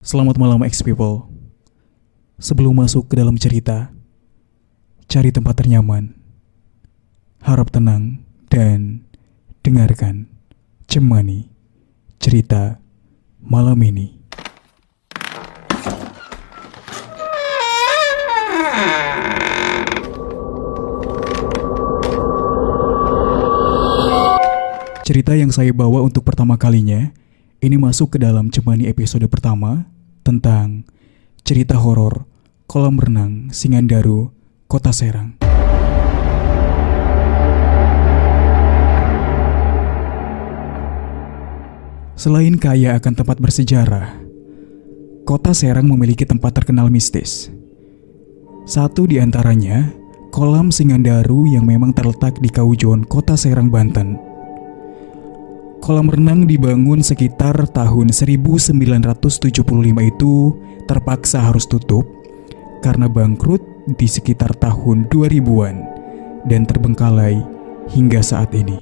Selamat malam X-People. Sebelum masuk ke dalam cerita, cari tempat ternyaman, harap tenang, dan dengarkan Cemani cerita malam ini. Cerita yang saya bawa untuk pertama kalinya ini masuk ke dalam Cemani episode pertama tentang cerita horor kolam renang Singandaru, Kota Serang. Selain kaya akan tempat bersejarah, Kota Serang memiliki tempat terkenal mistis. Satu di antaranya, kolam Singandaru yang memang terletak di Kaujon, Kota Serang, Banten. Kolam renang dibangun sekitar tahun 1975 itu terpaksa harus tutup karena bangkrut di sekitar tahun 2000-an dan terbengkalai hingga saat ini.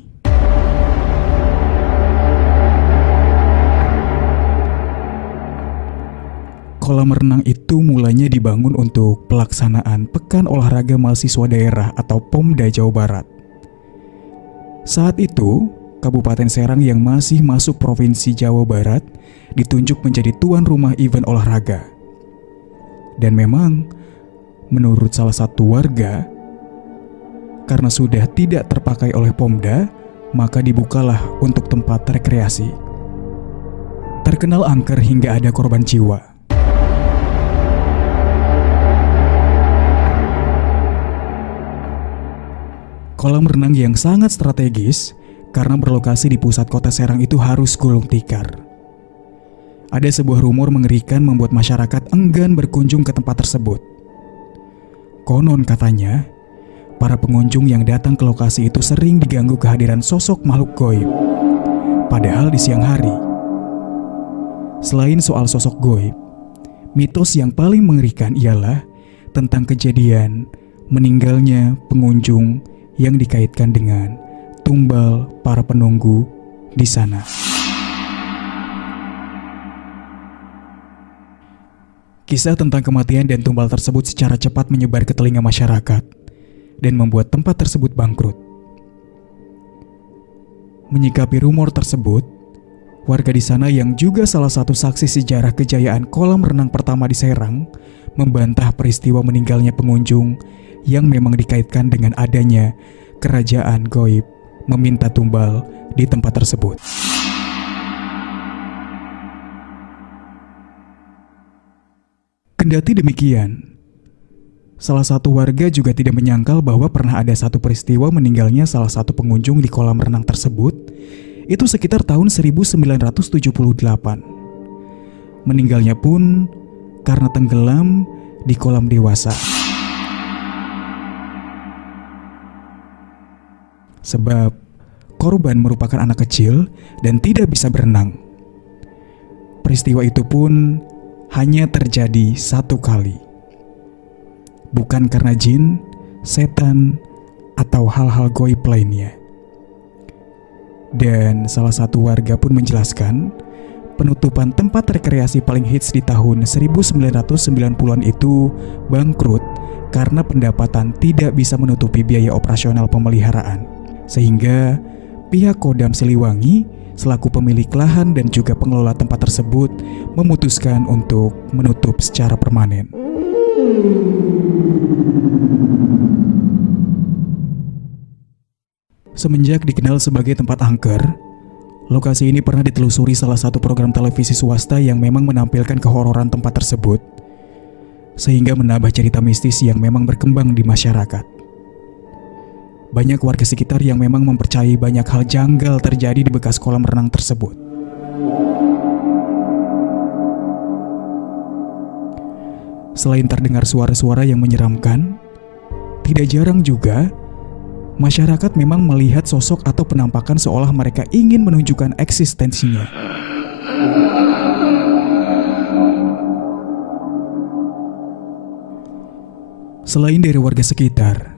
Kolam renang itu mulanya dibangun untuk pelaksanaan Pekan Olahraga Mahasiswa Daerah atau POMDA Jawa Barat. Saat itu, Kabupaten Serang yang masih masuk Provinsi Jawa Barat ditunjuk menjadi tuan rumah event olahraga. Dan memang, menurut salah satu warga, karena sudah tidak terpakai oleh POMDA, maka dibukalah untuk tempat rekreasi. Terkenal angker hingga ada korban jiwa. Kolam renang yang sangat strategis karena berlokasi di pusat kota Serang itu harus gulung tikar. Ada sebuah rumor mengerikan membuat masyarakat enggan berkunjung ke tempat tersebut. Konon katanya, para pengunjung yang datang ke lokasi itu sering diganggu kehadiran sosok makhluk gaib, padahal di siang hari. Selain soal sosok gaib, mitos yang paling mengerikan ialah tentang kejadian meninggalnya pengunjung yang dikaitkan dengan tumbal para penunggu di sana. Kisah tentang kematian dan tumbal tersebut secara cepat menyebar ke telinga masyarakat dan membuat tempat tersebut bangkrut. Menyikapi rumor tersebut, warga di sana yang juga salah satu saksi sejarah kejayaan kolam renang pertama di Serang membantah peristiwa meninggalnya pengunjung yang memang dikaitkan dengan adanya kerajaan gaib meminta tumbal di tempat tersebut. Kendati demikian, salah satu warga juga tidak menyangkal bahwa pernah ada satu peristiwa meninggalnya salah satu pengunjung di kolam renang tersebut, itu sekitar tahun 1978. Meninggalnya pun karena tenggelam di kolam dewasa. Sebab korban merupakan anak kecil dan tidak bisa berenang. Peristiwa itu pun hanya terjadi satu kali. Bukan karena jin, setan, atau hal-hal gaib lainnya. Dan salah satu warga pun menjelaskan, penutupan tempat rekreasi paling hits di tahun 1990-an itu bangkrut karena pendapatan tidak bisa menutupi biaya operasional pemeliharaan. Sehingga pihak Kodam Siliwangi selaku pemilik lahan dan juga pengelola tempat tersebut memutuskan untuk menutup secara permanen. Semenjak dikenal sebagai tempat angker, lokasi ini pernah ditelusuri salah satu program televisi swasta yang memang menampilkan kehororan tempat tersebut, sehingga menambah cerita mistis yang memang berkembang di masyarakat. Banyak warga sekitar yang memang mempercayai banyak hal janggal terjadi di bekas kolam renang tersebut. Selain terdengar suara-suara yang menyeramkan, tidak jarang juga masyarakat memang melihat sosok atau penampakan seolah mereka ingin menunjukkan eksistensinya. Selain dari warga sekitar,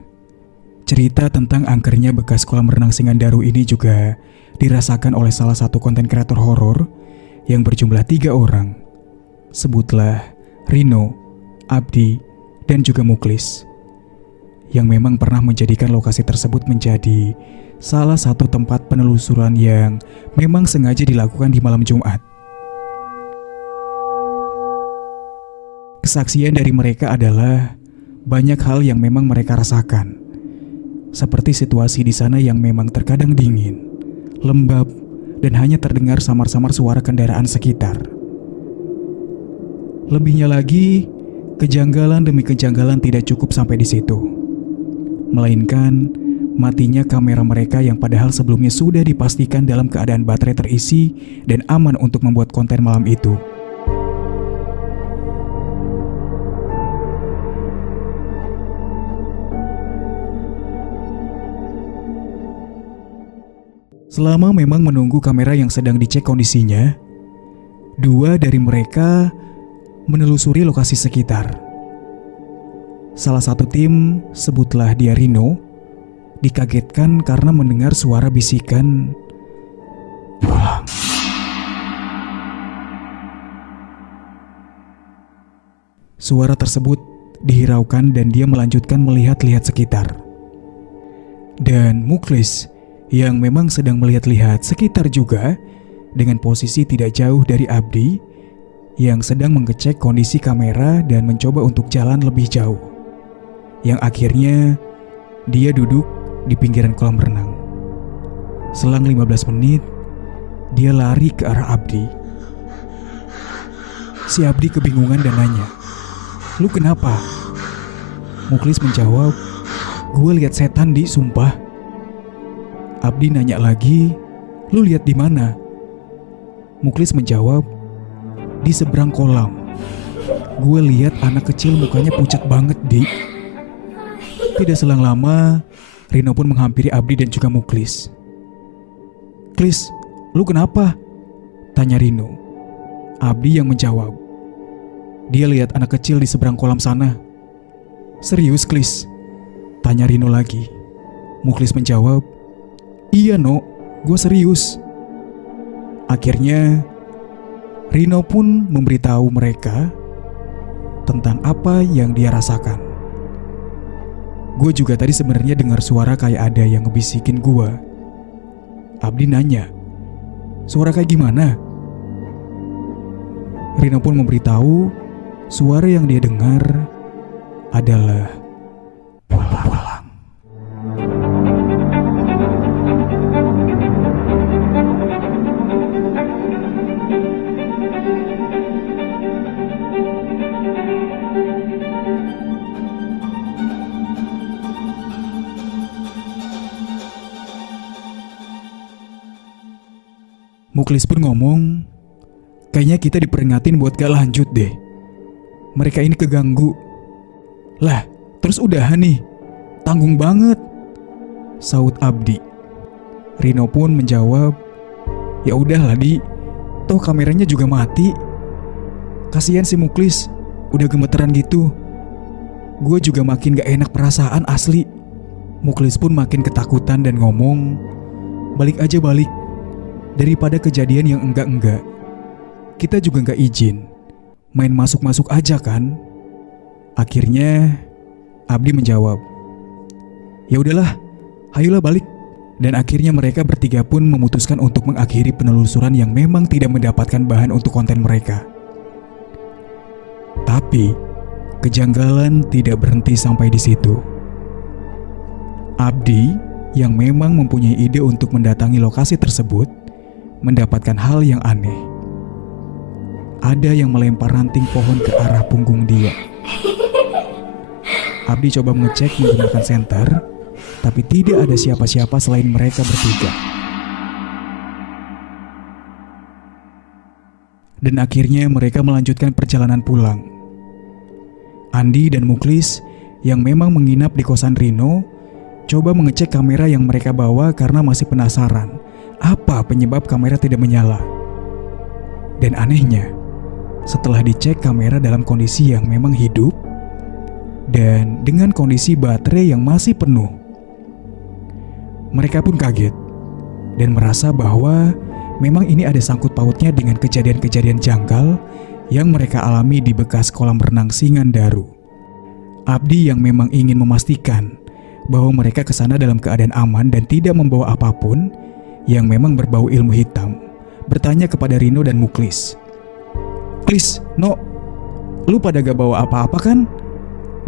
cerita tentang angkernya bekas kolam renang Singandaru ini juga dirasakan oleh salah satu konten kreator horor yang berjumlah 3 orang Sebutlah Rino, Abdi, dan juga Muklis, yang memang pernah menjadikan lokasi tersebut menjadi salah satu tempat penelusuran yang memang sengaja dilakukan di malam Jumat. Kesaksian dari mereka adalah banyak hal yang memang mereka rasakan, seperti situasi di sana yang memang terkadang dingin, lembab, dan hanya terdengar samar-samar suara kendaraan sekitar. Lebihnya lagi, kejanggalan demi kejanggalan tidak cukup sampai di situ, melainkan matinya kamera mereka yang padahal sebelumnya sudah dipastikan dalam keadaan baterai terisi dan aman untuk membuat konten malam itu. Selama memang menunggu kamera yang sedang dicek kondisinya, dua dari mereka menelusuri lokasi sekitar. Salah satu tim, sebutlah dia Rino, dikagetkan karena mendengar suara bisikan, "Pulang." Suara tersebut dihiraukan dan dia melanjutkan melihat-lihat sekitar. Dan Muklis yang memang sedang melihat-lihat sekitar juga dengan posisi tidak jauh dari Abdi yang sedang mengecek kondisi kamera dan mencoba untuk jalan lebih jauh. Yang akhirnya dia duduk di pinggiran kolam renang. Selang 15 menit, dia lari ke arah Abdi. Si Abdi kebingungan dan nanya, "Lu kenapa?" Muklis menjawab, "Gue lihat setan di, sumpah." Abdi nanya lagi, "Lu lihat di mana?" Muklis menjawab, "Di seberang kolam. Gue lihat anak kecil mukanya pucat banget, Di." Tidak selang lama, Rino pun menghampiri Abdi dan juga Muklis. "Klis, lu kenapa?" tanya Rino. Abdi yang menjawab, "Dia lihat anak kecil di seberang kolam sana." "Serius, Klis?" tanya Rino lagi. Muklis menjawab, "Iya, No, gue serius." Akhirnya, Rino pun memberitahu mereka tentang apa yang dia rasakan. "Gue juga tadi sebenarnya dengar suara kayak ada yang ngebisikin gue." Abdi nanya, "Suara kayak gimana?" Rino pun memberitahu suara yang dia dengar adalah pulang. Muklis pun ngomong, "Kayaknya kita diperingatin buat gak lanjut deh. Mereka ini keganggu." "Lah, terus udahan nih? Tanggung banget," saut Abdi. Rino pun menjawab, "Ya udahlah, Di. Toh kameranya juga mati. Kasihan si Muklis, udah gemeteran gitu. Gue juga makin gak enak perasaan asli." Muklis pun makin ketakutan dan ngomong, "Balik aja, balik. Daripada kejadian yang enggak-enggak. Kita juga gak izin. Main masuk-masuk aja kan?" Akhirnya Abdi menjawab, "Ya udahlah, ayolah balik." Dan akhirnya mereka bertiga pun memutuskan untuk mengakhiri penelusuran yang memang tidak mendapatkan bahan untuk konten mereka. Tapi kejanggalan tidak berhenti sampai di situ. Abdi yang memang mempunyai ide untuk mendatangi lokasi tersebut mendapatkan hal yang aneh. Ada yang melempar ranting pohon ke arah punggung dia. Abdi coba mengecek menggunakan senter, tapi tidak ada siapa-siapa selain mereka bertiga. Dan akhirnya mereka melanjutkan perjalanan pulang. Andi dan Muklis yang memang menginap di kosan Rino coba mengecek kamera yang mereka bawa karena masih penasaran apa penyebab kamera tidak menyala. Dan anehnya, setelah dicek kamera dalam kondisi yang memang hidup dan dengan kondisi baterai yang masih penuh, mereka pun kaget dan merasa bahwa memang ini ada sangkut pautnya dengan kejadian-kejadian janggal yang mereka alami di bekas kolam renang Singandaru. Abdi yang memang ingin memastikan bahwa mereka ke sana dalam keadaan aman dan tidak membawa apapun yang memang berbau ilmu hitam, bertanya kepada Rino dan Muklis. "Klis, No, lu pada gak bawa apa-apa kan?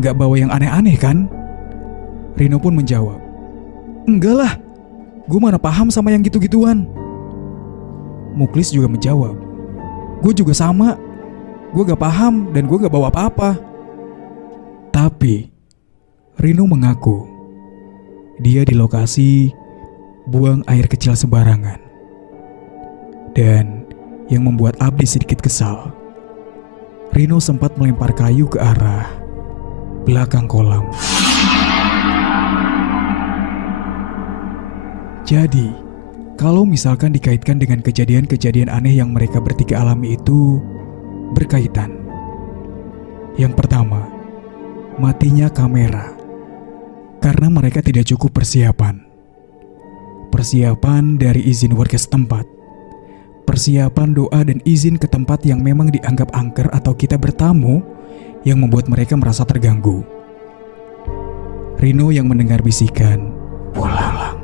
Gak bawa yang aneh-aneh kan?" Rino pun menjawab, "Enggak lah, gue mana paham sama yang gitu-gituan." Muklis juga menjawab, "Gue juga sama, gue gak paham dan gue gak bawa apa-apa." Tapi Rino mengaku dia di lokasi buang air kecil sembarangan. Dan yang membuat Abdi sedikit kesal, Rino sempat melempar kayu ke arah belakang kolam. Jadi, kalau misalkan dikaitkan dengan kejadian-kejadian aneh yang mereka bertiga alami itu berkaitan. Yang pertama, matinya kamera karena mereka tidak cukup persiapan. Persiapan dari izin warga setempat, persiapan doa dan izin ke tempat yang memang dianggap angker atau kita bertamu yang membuat mereka merasa terganggu. Rino yang mendengar bisikan "pulang"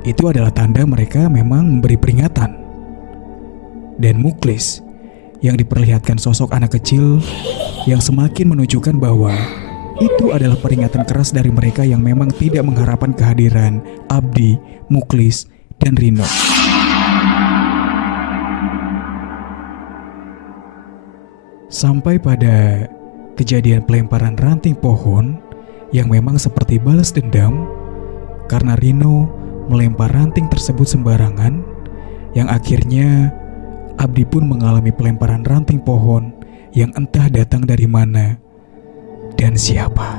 itu adalah tanda mereka memang memberi peringatan. Dan Muklis yang diperlihatkan sosok anak kecil yang semakin menunjukkan bahwa itu adalah peringatan keras dari mereka yang memang tidak mengharapkan kehadiran Abdi, Muklis, dan Rino. Sampai pada kejadian pelemparan ranting pohon yang memang seperti balas dendam karena Rino melempar ranting tersebut sembarangan, yang akhirnya Abdi pun mengalami pelemparan ranting pohon yang entah datang dari mana dan siapa.